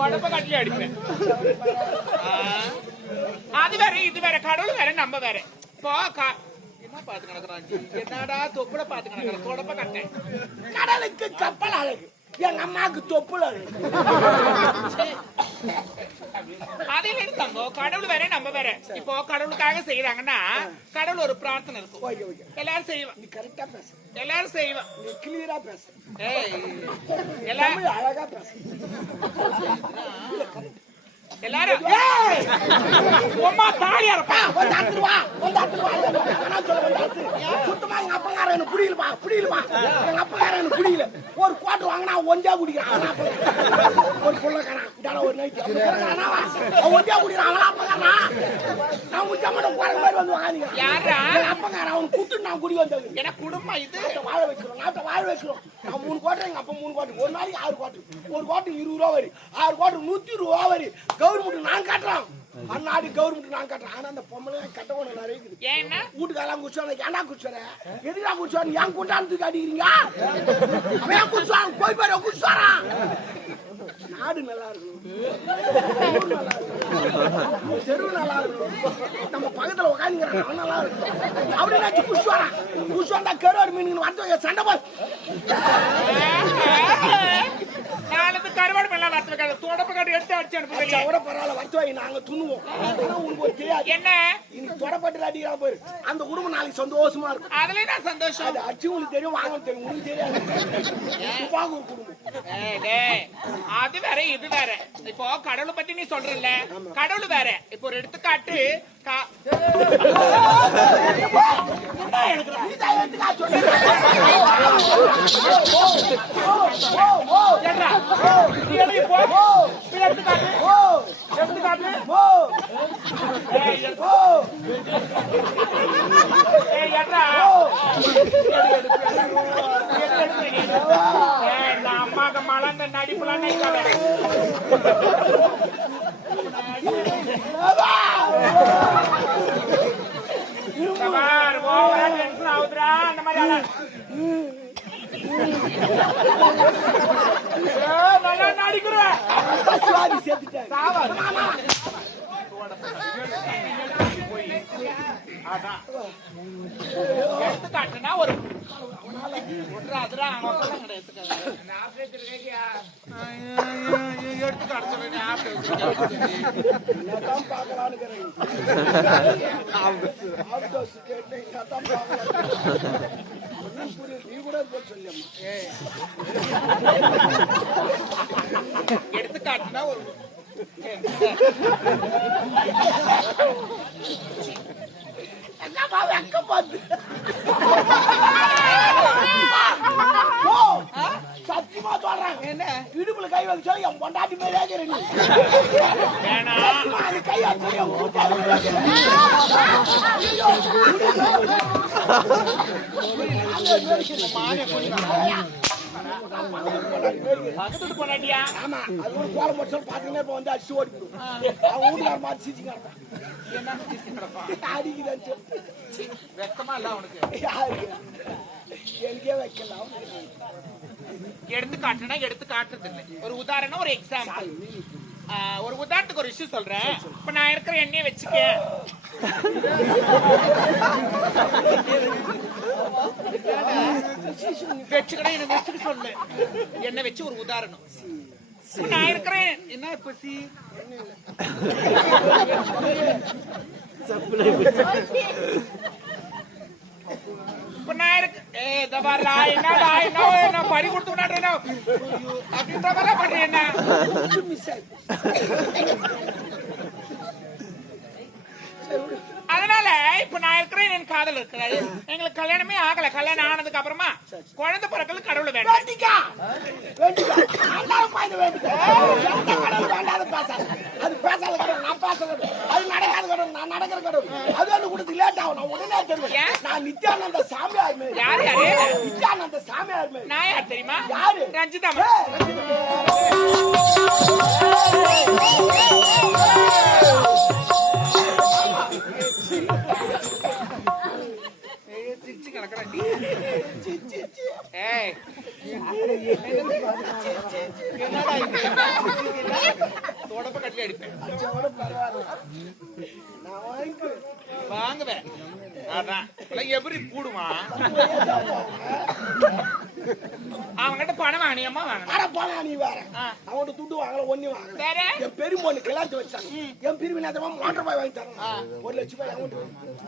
உடம்ப கட்டி அடிப்பேன். அது வேற இது வேற, கடவுள் வேற நம்ம வேற. என்ன பாத்து கிடக்குறான்? என்னடா தொப்புல பாத்து கிடக்குற? தொடப்ப கட்டேன். கடலுக்கு கப்பல் அழகு, எங்க அம்மாவுக்கு தொப்புல அழகு. அதே தங்கோ, கடவுள் வேற நம்ம வேற. இப்போ கடவுளுக்காக செய்யறாங்கன்னா கடவுள் ஒரு பிரார்த்தனை இருக்கும். எல்லாரும் செய்வான். நீ கரெக்டா பேச, எல்லாரும் செய்வான். நீ கிளியரா பேச, எல்லாரும் அழகா பேச. எல்லாரும் அம்மா தாலியா இருப்பா. சுத்தமா எங்க அப்பங்காரன் எனக்கு புரியலப்பா, புரியலப்பா. எங்க அப்பங்காரன் எனக்கு புரியல. ஒரு குவாட்டர் வாங்கினா ஒஞ்சா குடிக்கிறான். ஒரு புள்ளக்காரன் ஒரு நைட் ஒஞ்சா குடிக்கிறான். அப்பங்காரனா நான் முச்சா மட்டும் குறை மாதிரி வந்து வாங்க. யாரா அப்பங்காரன் அவன் கூட்டு நான் குடி வந்தது. எனக்கு குடும்பம் இது. வாழ வைக்கிறோம், நாட்டை வாழ வைக்கிறோம். நான் 3 குவாட்டர், எங்க அப்பா 3 குவாட்டர். ஒரு நாளைக்கு 6 குவாட்டர். ஒரு குவாட்டர் 20 ரூபா வரி, 6 குவாட்டர் 120 ரூபா வரி. கவர்மெண்ட் நான் கட்டுறோம், அண்ணாடி கவர்மெண்ட் நான் கட்டுறேன். ஆனா அந்த பொம்பளை கட்டவும் நிறைய இருக்குது. ஏன்னா வீட்டுக்காரெல்லாம் குடிச்சோம், ஏன்னா குடிச்சோற எதுக்கா குடிச்சோம்? ஏன் கூட்டானத்துக்கு அடிக்கிறீங்க? அவன் ஏன் குடிச்சான்? போய் பாரு குடிச்சாரான். நாடு நல்லா இருக்கணும், தெருவு நல்லா இருக்கணும், நம்ம பக்கத்துல உட்காந்துக்கிறான் அவன் நல்லா இருக்கணும் அப்படின்னு குடிச்சுவாரான். குடிச்சுவா கருவாடு மீன் வரத்து சண்டை போய் நாலு கருவாடு மேல வரத்து தொடப்ப காட்டு எடுத்து அடிச்சு அனுப்புங்க. கூட பரவாயில்ல, வரத்துவாய் நாங்க துண்ணுவோம். உனக்கு ஒரு தெரியாது என்ன இன்னைக்கு தொடப்பட்டு அடிக்கிறா போய் அந்த குடும்பம் நாளைக்கு சந்தோஷமா இருக்கும். அதுல நான் சந்தோஷம். அது அடிச்சு உங்களுக்கு தெரியும், வாங்க தெரியும், உங்களுக்கு தெரியாது. ஒரு குடும்பம் அது வேற இது வேற. இப்போ கடவுளை பத்தி நீ சொல்றல, கடவுள் வேற. இப்போ ஒரு எடுத்துக்காட்டு அம்மாக்கு மலர்ந்த நடிப்புலாம் ஆகுதுரா அந்த மாதிரி நல்லா நடிக்கிற எடுத்துக்காட்டுனா ஒரு எடுத்துக்காட்டு எடுத்துக்காட்டுனா ஒரு சத்தியமா சொல்றாங்க. என்ன இடுப்புல கை வச்சு என் பொண்டாட்டி மேலே கை பொண்டாட்டியா? ஆமா, அது ஒரு கோலம் மட்டும் பாத்தீங்கன்னா இப்ப வந்து அடிச்சு ஓடிடும். அவன் வீட்டுக்கார மாதிரி சீச்சு கிடப்பான். என்ன சீச்சு கிடப்பான்? அடிக்குதான் வெக்கமா இல்ல அவனுக்கு? எனக்கே வைக்கலாம். எடுத்து காட்டுனா எடுத்து காட்டுறது இல்லை. ஒரு உதாரணம், ஒரு எக்ஸாம்பிள். ஒரு உதாரணத்துக்கு ஒரு விஷயம் சொல்றேன். இப்ப நான் இருக்கிற எண்ணெயை வச்சுக்க, வச்சுக்கடா எனக்கு வச்சுக்க சொல்லு. என்ன வச்சு ஒரு உதாரணம். நான் இருக்கிறேன் என்ன பசி என்ன பறி கொடுத்து அப்படின்ற மாதிரி பண்றேன். என்ன அதனால இப்ப நான் இருக்கிறேன், என் காதல் இருக்கிறாரு, எங்களுக்கு கல்யாணமே ஆகல. கல்யாணம் ஆனதுக்கு அப்புறமா குழந்தை பிறக்கல கடவுள் வேண்டாம். அது பேசாத கடவுள், நான் பேசாத அது நடக்காத கடவுள், நான் நடக்கிற கடவுள். அது வந்து கொடுத்து லேட் ஆகும். நான் உடனே தெரியும். நான் நித்யானந்த சாமியார். யாரு யாரு? நித்யானந்த சாமியார். நான் யார் தெரியுமா? யாரு? ரஞ்சிதா. என்னடா இது? தொடப்ப கட்டில அடிப்பேன். அச்சோட பரவாயில்ல. நான் வாங்கிக்கிறேன். வாங்குவேன். அதான் எப்படி கூடுமா? அவங்கிட்ட பணம் வாங்கினியம்மா வாங்க. அட போனா நீ வேற. அவன்கிட்ட துட்டு வாங்கல ஒண்ணு வாங்கல. வேற என் பெருமொண்ணு கிளாத்து வச்சாங்க. என் பிரிவினதமா 3 ரூபாய் வாங்கி தரேன். 1 லட்சம் ரூபாய் அவன்கிட்ட.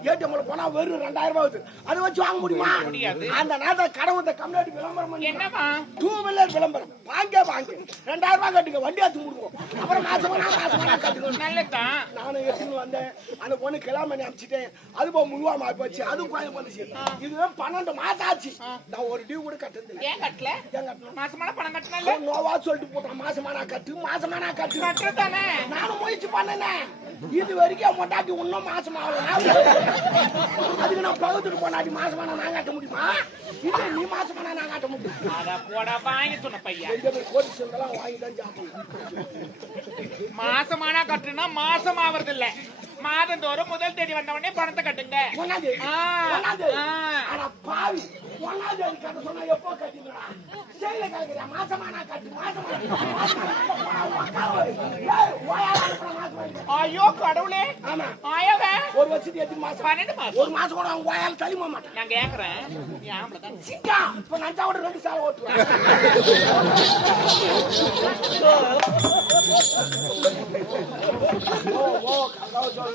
ஏடிஎம்ல போனா வெறும் 2000 ரூபாய் வருது. அதை வச்சு வாங்க முடியுமா? முடியாது. அந்த நேரத்துல கடவுள கம்ப்ளைண்ட் விளம்பரம் பண்ணி. என்னமா? 2 வீலர் விளம்பரம். வாங்க 2000 ரூபாய் கட்டுங்க வண்டி எடுத்து முடிவோம். அப்புறம் மாசமா கட்டுங்க. நல்லதான். நானும் எடுத்துன்னு வந்தேன். அந்த பொண்ணு கிளம்ப பண்ணி அனுப்பிச்சிட்டேன். அது போ முழுவா மாறி போச்சு. அது கோயம் பண்ணுச்சு. இதுவே 12 மாசம் ஆச்சு. நான் ஒரு டியூ கூட கட்டல. ஏன் கட்டல? ஏன் கட்டல? மாசமான பணம் கட்டனல? நோவா சொல்லிட்டு போட்டான். மாசமான கட்டு. கட்டறதானே? நானும் முயற்சி பண்ணனே. இது வரைக்கும் மொட்டாட்டி இன்னும் மாசமா ஆகல. அதுக்கு நான் பகுத்துட்டு போனாட்டி மாசமான நான் கட்ட முடியுமா? இல்ல நீ மாசமான நான் கட்ட முடியும். அட போடா வாங்கி சொன்ன பையன். எங்க போய் கோடி செங்கலாம் வாங்கி தான் சாப்பிடணும். மாசமான கட்டுனா மாசம் ஆவறது இல்ல. மாதந்தோறும் முதல் தேதி வந்த உடனே பணத்தை கட்டுங்க. ஒண்ணாது. அட பாவி. ஒண்ணாது கட்ட சொன்னா எப்போ கட்டிங்கடா? செயல கேக்குறா மாசமான கட்டு. ஐயோ கடவுளே. ஆமா. ஆயவே. ஒரு வருஷத்துக்கு 8 மாசம். 12 மாசம். ஒரு மாசம் கூட அவங்க வாயால தள்ளி போக மாட்டேன். நான் கேக்குறேன். நீ ஆம்பளை தான். சிக்கா. இப்ப நான் சாவோட 2 சாவ ஓட்டுவேன். கங்காவ சொல்லணும்.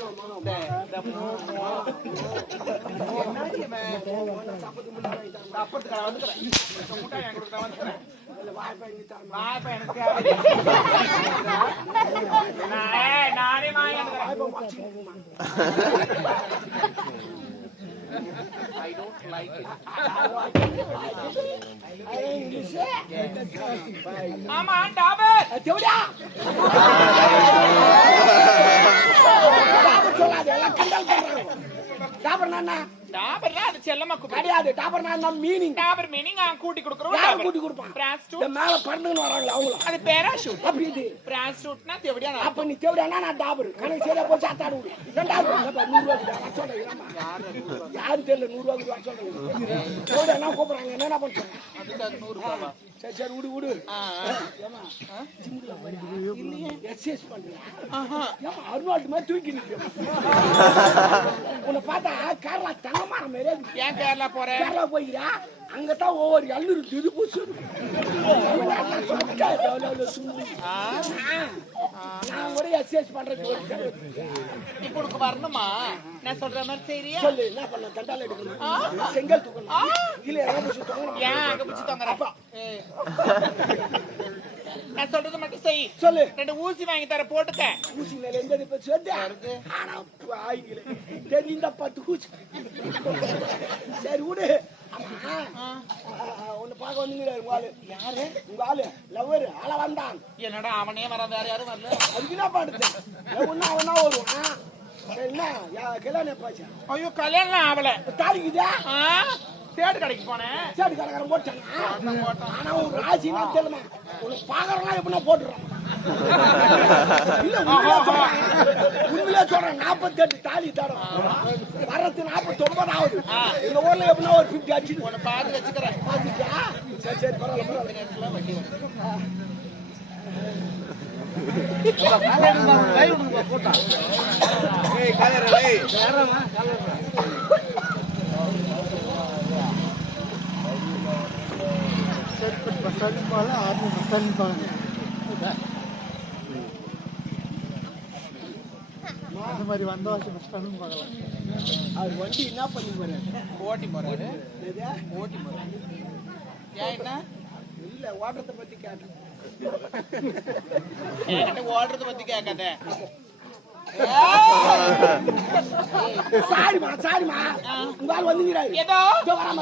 சாப்பிட்டு வந்துக்கிறேன். முட்டாய் என் கொடுத்தா வந்துக்கிறேன். நானே I don't like it. ஆமா டாபர் தேவடா டாபர் சொல்லாத எல்லாம் கண்டால் பண்றாங்க. டாபர் நானா? டாபர்னா அது செல்லமா கிடையாது. டாபர் நானா மீனிங். டாபர் மீனிங் கூட்டி கொடுக்கறோம். யார் கூட்டி கொடுப்பான்? பிராஸ்டூட். இந்த மேல பறந்துன்னு வராங்களா அவங்க? அது பேராஷூட். அப்படி இது. பிராஸ்டூட்னா தேவடியா. அப்ப நீ தேவடானா நான் டாபர். கணக்கு சரியா போச்சு அத்தாடு. 2000 100 ரூபாய் சொல்றேன். யாரு தெரியல 100 ரூபாய் சொல்றேன். தேவடா என்ன கூப்பிடுறாங்க என்ன பண்றாங்க? அதுக்கு 100 ரூபாய். சரி விடு. ஏமா ஜிம்ல இல்லையே எக்சர்சைஸ் பண்றியா? ஏமா அருணால்ட் மாதிரி தூக்கி நிக்க. உன்னை பார்த்தா கேரளா தங்கமான மாதிரி. ஏன் கேரளா போற? கேரளா போய்க்கிறா அங்கதான் ஒவ்வொரு எல்லூர் இது பூசு. நான் கூட எக்சர்சைஸ் பண்றது. இப்ப உனக்கு வரணுமா? நான் சொல்ற மாதிரி சரியா? சொல்லு என்ன பண்ண? தண்டால எடுக்கணும். செங்கல் தூக்கணும். இல்ல எல்லாம் பூசி தூக்கணும். ஏன் அங்க பூசி தூங்கறப்பா? நான் சொல்றது மட்டும் செய். சொல்லு. 2 ஊசி வாங்கி தர போட்டுக்க. ஊசி மேல எங்க இப்ப சொல்லுடா. ஆனா பாய்களே தெரிந்த 10 ஊசி. சரி விடு. அம்மா உன்னை பார்க்க வந்துங்கறாரு உங்க ஆளு. யாரு? உங்க ஆளு லவ்வர் ஆள வந்தான். என்னடா அவனே வர வேற யாரும் வரல. அதுக்கு என்ன பண்ணுது? ஒண்ணா அவனா வருவான். என்ன கல்யாணம் பாச்சா? ஐயோ கல்யாணம் ஆவல. தாலிக்குதா? சேடு கடைக்கு போனேன். சேடு கடைக்காரன் போட்டானா? ஆனா ஒரு ராசினா தெரியமா? உன்னை பாக்குறவங்க எப்படின்னா போட்டுறான். இல்ல உண்மையிலே சொல்றேன் 48 தாலி தரும். வரது 49 ஆகுது. இந்த ஊர்ல எப்படின்னா ஒரு 50 ஆச்சு. உன்னை பார்த்து வச்சுக்கிறேன். பாத்துக்கியா? சரி பரவாயில்ல. போட்டா அந்த மாதிரி வந்தா ஸ்டாண்டும் பார்க்கலாம். அவர் வண்டி என்ன பண்ணி போறாரு? ஓட்டி போறாரு. ஓட்டி போறாரு. ஏன் என்ன? இல்ல ஓட்டத்தை பத்தி கேட்டேன். என்கிட்ட ஓடுறத பத்தி கேட்காத. சாரிமா உங்க ஆள் வந்துங்கிறாரு. ஏதோ வராம